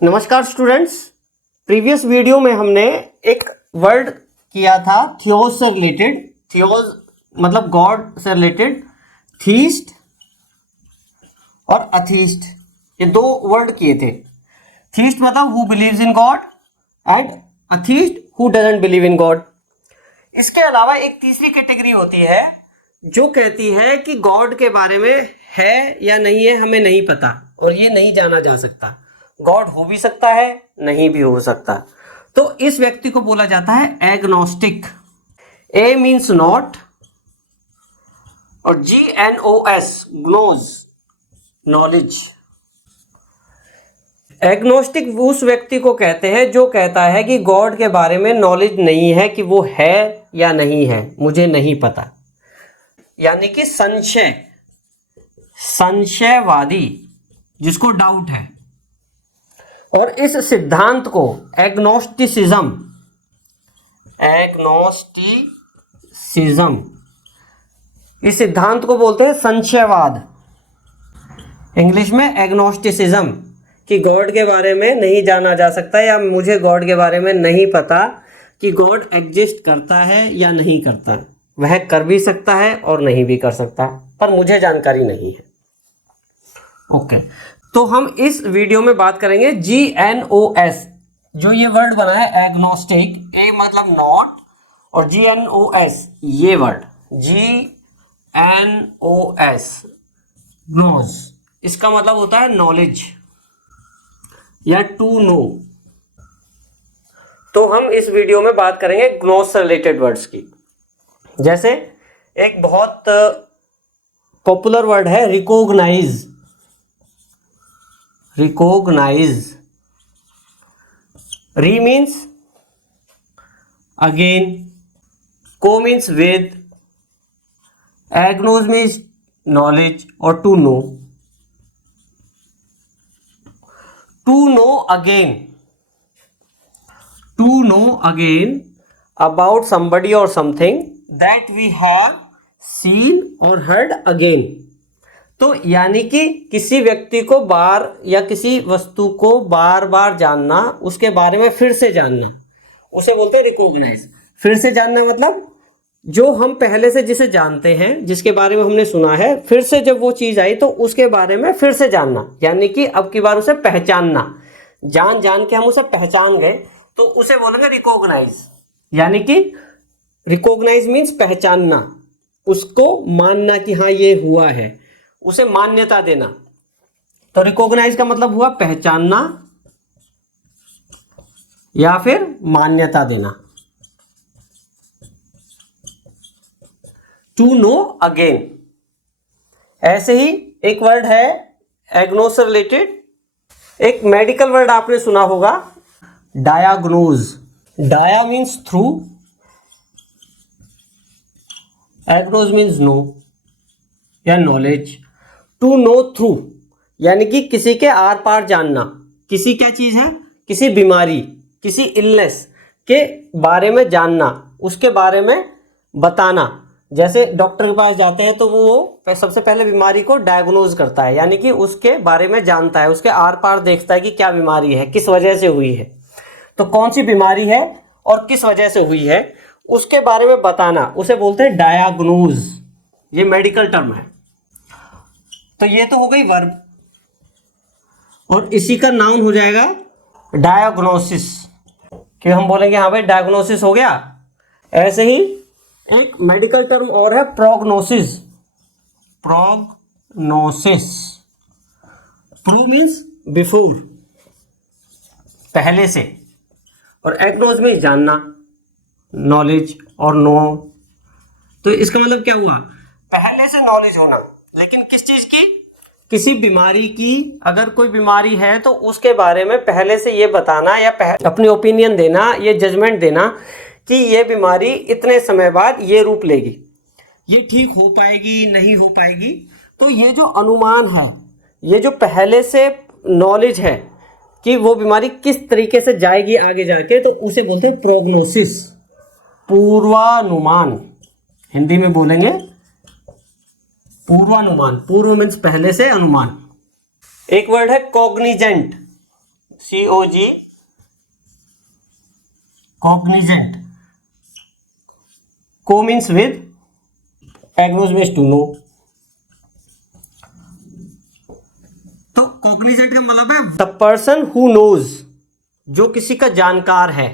नमस्कार students, previous video में हमने एक वर्ड किया था थियोस से रिलेटेड। थियोस मतलब गॉड से रिलेटेड। थीस्ट और अथीस्ट, ये दो वर्ड किए थे। थीस्ट मतलब who believes in God and atheist who doesn't believe in God. इसके अलावा एक तीसरी कैटेगरी होती है जो कहती है कि गॉड के बारे में है या नहीं है हमें नहीं पता और ये नहीं जाना जा सकता। गॉड हो भी सकता है, नहीं भी हो सकता। तो इस व्यक्ति को बोला जाता है एग्नोस्टिक। ए मीन्स नॉट और GNOS ग्नोज नॉलेज। एग्नोस्टिक उस व्यक्ति को कहते हैं जो कहता है कि गॉड के बारे में नॉलेज नहीं है कि वो है या नहीं है, मुझे नहीं पता। यानी कि संशयवादी, जिसको डाउट है। और इस सिद्धांत को एग्नोस्टिसिज्म इस सिद्धांत को बोलते हैं संशयवाद, इंग्लिश में एग्नोस्टिसिज्म, कि गॉड के बारे में नहीं जाना जा सकता या मुझे गॉड के बारे में नहीं पता कि गॉड एग्जिस्ट करता है या नहीं करता। वह कर भी सकता है और नहीं भी कर सकता, पर मुझे जानकारी नहीं है। ओके, तो हम इस वीडियो में बात करेंगे GNOS, जो ये वर्ड बना है एग्नोस्टिक। ए मतलब नॉट और GNOS ये वर्ड GNOS ग्नोज, इसका मतलब होता है नॉलेज या टू नो। तो हम इस वीडियो में बात करेंगे ग्नोज से रिलेटेड वर्ड्स की। जैसे एक बहुत पॉपुलर वर्ड है recognise. Re means again, co means with, agnose means knowledge और to know. To know again about somebody or something that we have seen or heard again। तो यानी कि किसी व्यक्ति को बार या किसी वस्तु को बार बार जानना, उसके बारे में फिर से जानना, उसे बोलते हैं रिकॉग्नाइज। फिर से जानना मतलब जो हम पहले से जिसे जानते हैं, जिसके बारे में हमने सुना है, फिर से जब वो चीज़ आई तो उसके बारे में फिर से जानना, यानी कि अब की बार उसे पहचानना। जान के हम उसे पहचान गए तो उसे बोलेंगे रिकॉग्नाइज। यानी कि रिकॉग्नाइज मीन्स पहचानना, उसको मानना कि हाँ ये हुआ है, उसे मान्यता देना। तो रिकॉग्नाइज का मतलब हुआ पहचानना या फिर मान्यता देना। To know again. ऐसे ही एक वर्ड है एग्नोस से रिलेटेड, एक मेडिकल वर्ड आपने सुना होगा diagnose. Dia means through, agnose means know या नॉलेज। टू नो थ्रू यानी कि किसी के आर पार जानना। किसी क्या चीज़ है, किसी बीमारी, किसी इलनेस के बारे में जानना, उसके बारे में बताना। जैसे डॉक्टर के पास जाते हैं तो वो सबसे पहले बीमारी को डायग्नोज करता है, यानी कि उसके बारे में जानता है, उसके आर पार देखता है कि क्या बीमारी है, किस वजह से हुई है, तो कौन सी बीमारी है और किस वजह से हुई है, उसके बारे में बताना, उसे बोलते हैं डायग्नोज। ये मेडिकल टर्म है। तो ये तो हो गई वर्ब, और इसी का नाउन हो जाएगा डायग्नोसिस, कि हम बोलेंगे हाँ भाई डायग्नोसिस हो गया। ऐसे ही एक मेडिकल टर्म और है प्रोग्नोसिस। प्रो मीन्स बिफोर, पहले से, और एग्नोज मीन्स जानना, नॉलेज और नो। तो इसका मतलब क्या हुआ, पहले से नॉलेज होना। लेकिन किस चीज की, किसी बीमारी की। अगर कोई बीमारी है तो उसके बारे में पहले से ये बताना या अपनी ओपिनियन देना, ये जजमेंट देना कि ये बीमारी इतने समय बाद ये रूप लेगी, ये ठीक हो पाएगी नहीं हो पाएगी। तो ये जो अनुमान है, ये जो पहले से नॉलेज है कि वो बीमारी किस तरीके से जाएगी आगे जाके, तो उसे बोलते हैं प्रोग्नोसिस, पूर्वानुमान। हिंदी में बोलेंगे पूर्वानुमान। पूर्व मीन्स पहले से, अनुमान। एक वर्ड है Cognizant. COG, cognizant. Co means with, agnos means to know. तो cognizant का मतलब है द पर्सन हु नोज, जो किसी का जानकार है,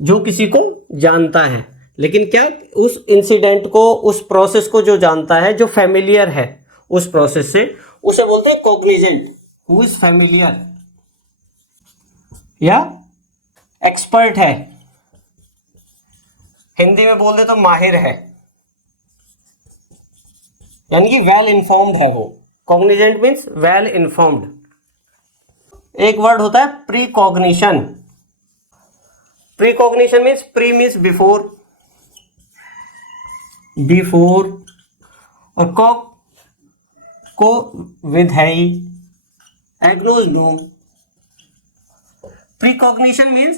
जो किसी को जानता है, लेकिन क्या उस इंसिडेंट को, उस प्रोसेस को जो जानता है, जो फेमिलियर है उस प्रोसेस से, उसे बोलते हैं कॉग्निजेंट, हु इज फेमिलियर या एक्सपर्ट है, हिंदी में बोल दे तो माहिर है, यानी कि वेल इन्फॉर्म्ड है वो। Cognizant means well informed. एक वर्ड होता है precognition. Precognition means pre means before, before, और को विद है ही, एग्नोज नो। प्रीकॉग्निशन मीन्स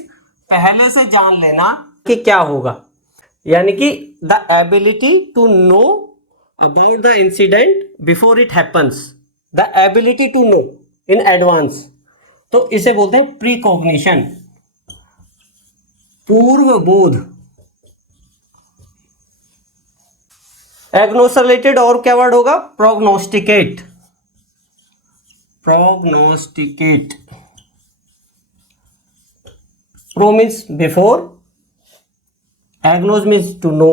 पहले से जान लेना कि क्या होगा, यानी कि the ability to know about the incident before it happens, the ability to know in advance, तो इसे बोलते हैं प्रीकॉग्निशन, पूर्व बोध। एग्नोस रिलेटेड और क्या वर्ड होगा? Prognosticate, prognosticate. Pro means before, agnose means to know,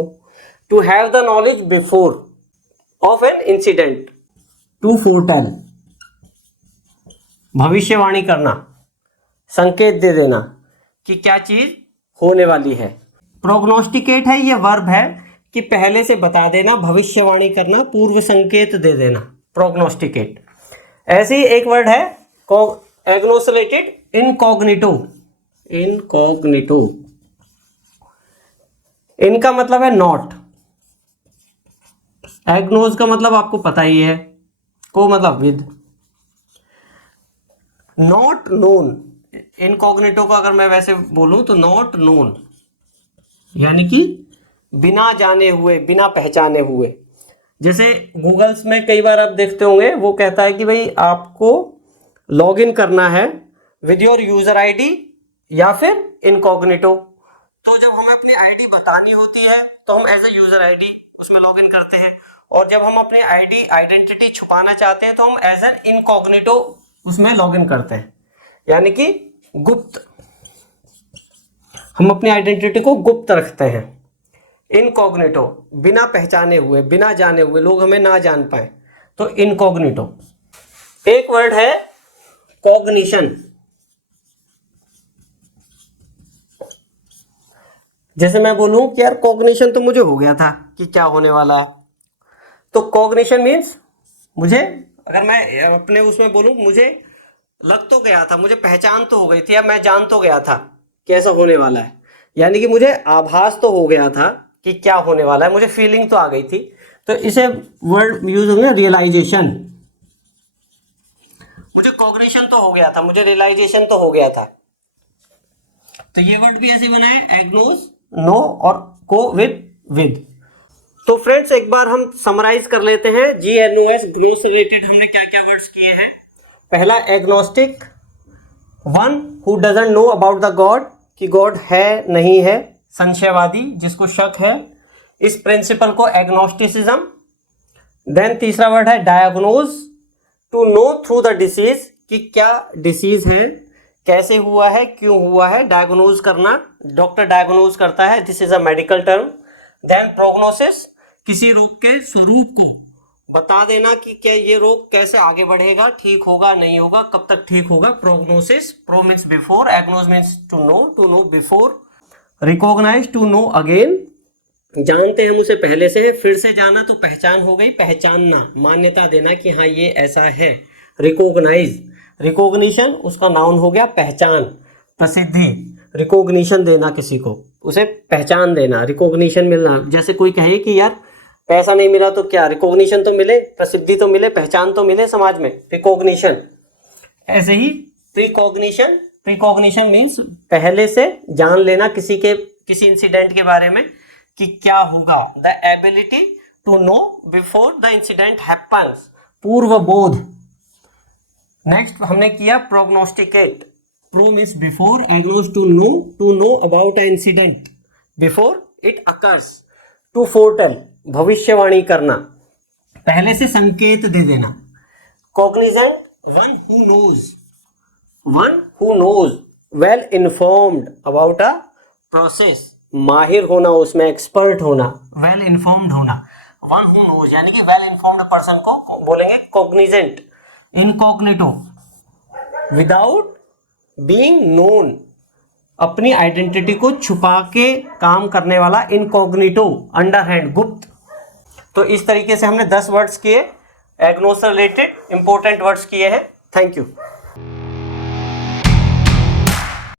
to have the knowledge before of an incident, to foretell, भविष्यवाणी करना, संकेत दे देना कि क्या चीज होने वाली है। प्रोग्नोस्टिकेट है, ये वर्ब है कि पहले से बता देना, भविष्यवाणी करना, पूर्व संकेत दे देना, प्रोग्नोस्टिकेट। ऐसे ही एक वर्ड है एग्नोस रिलेटेड, इनकॉग्निटो, इनकॉग्निटो। इनका मतलब है नॉट, एग्नोज का मतलब आपको पता ही है, को मतलब विद, नॉट नोन। इनकॉग्निटो को अगर मैं वैसे बोलूं तो नॉट नोन, यानी कि बिना जाने हुए, बिना पहचाने हुए। जैसे गूगल्स में कई बार आप देखते होंगे, वो कहता है कि भाई आपको लॉगिन करना है विद योर यूजर आईडी या फिर इनकॉग्निटो। तो जब हमें अपनी आईडी बतानी होती है तो हम एज ए यूजर आईडी उसमें लॉगिन करते हैं, और जब हम अपनी आईडी आइडेंटिटी छुपाना चाहते हैं तो हम एज एन इनकॉग्निटो उसमें लॉगिन करते हैं, यानी कि गुप्त, हम अपनी आइडेंटिटी को गुप्त रखते हैं। इनकॉग्निटो, बिना पहचाने हुए, बिना जाने हुए, लोग हमें ना जान पाए, तो इनकॉग्निटो। एक वर्ड है कॉग्निशन। जैसे मैं बोलूं कि यार कॉग्निशन तो मुझे हो गया था कि क्या होने वाला है, तो कॉग्निशन मीन्स मुझे, अगर मैं अपने उसमें बोलूं, मुझे लग तो गया था, मुझे पहचान तो हो गई थी, या मैं जान तो गया था कि ऐसा होने वाला है, यानी कि मुझे आभास तो हो गया था कि क्या होने वाला है, मुझे फीलिंग तो आ गई थी, तो इसे वर्ड यूज होगा रियलाइजेशन। मुझे कॉग्निशन तो हो गया था, मुझे रियलाइजेशन तो हो गया था, तो ये वर्ड भी ऐसे बना है, एग्नोस, नो और को विद। तो फ्रेंड्स एक बार हम समराइज कर लेते हैं, GNOS, ग्नोस रिलेटेड हमने क्या क्या वर्ड्स किए हैं। पहला agnostic, one who doesn't know about the God, कि गॉड है नहीं है, संशयवादी, जिसको शक है, इस प्रिंसिपल को एग्नोस्टिसिज्म। देन तीसरा वर्ड है diagnose, to know through the disease, कि क्या डिसीज है, कैसे हुआ है, क्यों हुआ है, डायग्नोज करना, डॉक्टर डायग्नोज करता है, this is a medical term. Then prognosis, किसी रोग के स्वरूप को बता देना कि क्या ये रोग कैसे आगे बढ़ेगा, ठीक होगा नहीं होगा, कब तक ठीक होगा, prognosis. Pro means before, agnose means to know before. Recognize, to know again, जानते हम उसे पहले से है, फिर से जाना तो पहचान हो गई, पहचानना, मान्यता देना कि हाँ ये ऐसा है। रिकॉग्नाइज, रिकॉग्निशन उसका नाउन हो गया, पहचान, प्रसिद्धि, रिकॉग्निशन देना किसी को, उसे पहचान देना, रिकॉग्निशन मिलना। जैसे कोई कहे कि यार पैसा नहीं मिला तो क्या, रिकॉग्निशन तो मिले, प्रसिद्धि तो मिले, पहचान तो मिले समाज में, रिकॉग्निशन। ऐसे ही प्रीकॉग्निशन, प्रीकॉग्निशन मीन्स पहले से जान लेना किसी इंसिडेंट के बारे में कि क्या होगा, the ability to know before the incident happens, पूर्व बोध। नेक्स्ट हमने किया प्रोग्नोस्टिकेट, Pro means before, agnos to know about an incident before it occurs. To foretell, भविष्यवाणी करना, पहले से संकेत दे देना. Cognizant, one who knows, well informed about a process, माहिर होना उसमें, एक्सपर्ट होना, वेल इन्फॉर्म्ड होना. वन हु नोज यानी कि वेल इन्फॉर्म्ड पर्सन को बोलेंगे Cognizant. Incognito, without being known, अपनी आइडेंटिटी को छुपा के काम करने वाला इनकॉग्निटो, अंडरहैंड, गुप्त. तो इस तरीके से हमने 10 वर्ड्स किए, एग्नोस से रिलेटेड इंपॉर्टेंट वर्ड्स किए हैं. Thank you.